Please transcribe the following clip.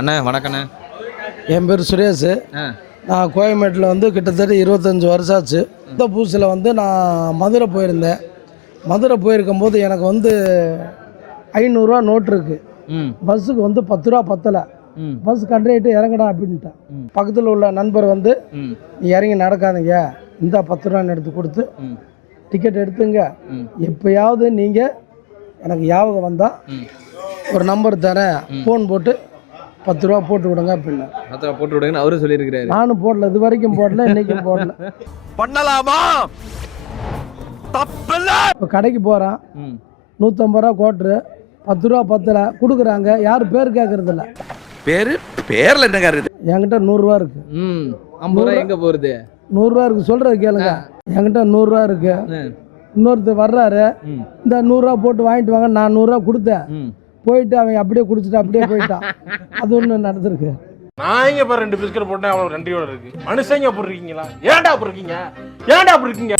அண்ணா வணக்கண்ணே. என் பேர் சுரேஷ். நான் கோயம்பேட்டில் வந்து கிட்டத்தட்ட 25 வருஷம் ஆச்சு. இந்த புதுசில் வந்து நான் மதுரை போயிருந்தேன். மதுரை போயிருக்கும்போது எனக்கு வந்து 500 ரூபா நோட்டு இருக்குது. பஸ்ஸுக்கு வந்து 10 ரூபா பத்தலை. பஸ் கண்டக்டர் இறங்கடா அப்படின்ட்டேன். பக்கத்தில் உள்ள நண்பர் வந்து நீ இறங்கி நடக்காதீங்க, இந்த 10 ரூபான்னு எடுத்து கொடுத்து டிக்கெட் எடுத்துங்க, எப்போயாவது நீங்கள் எனக்கு ஞாபகம் வந்தால் ஒரு நம்பர் தரேன், ஃபோன் போட்டு 10 ரூபா போட்டு விடுங்க அப்படின்னு. 10 ரூபா போட்டு விடுங்கன்னு அவரும் சொல்லியிருக்கிறாரு. நானும் போடல, இது வரைக்கும் போடல, இன்னைக்கும் போடல. பண்ணலாமா? தப்பில்ல. இப்போ கடைக்கு போகிறான், 150 ரூபா கோட்ரு, 10 ரூபா பத்தலை கொடுக்குறாங்க. யாரும் பேர் கேட்கறது இல்லை. பேரில் என்னங்க இருக்குது? என்கிட்ட 100 ரூபா இருக்கு. 50 ரூபா எங்கே போகிறது? 100 ரூபா இருக்கு, சொல்கிறது கேளுங்க. என்கிட்ட 100 ரூபா இருக்கு. இன்னொருத்தர் வர்றாரு, இந்த 100 ரூபா போட்டு வாங்கிட்டு வாங்க. நான் 100 ரூபா கொடுத்தேன். போயிட்டு அவன் அப்படியே குடிச்சிட்டு அப்படியே போயிட்டான். அது ஒன்று நடந்திருக்கு. நான் இங்கே பாரு 2 பிஸ்கட் போட்டேன், அவ்வளோ நன்றியோட இருக்கு. மனுஷங்க அப்படி இருக்கீங்களா? ஏன்டா அப்படி இருக்கீங்க?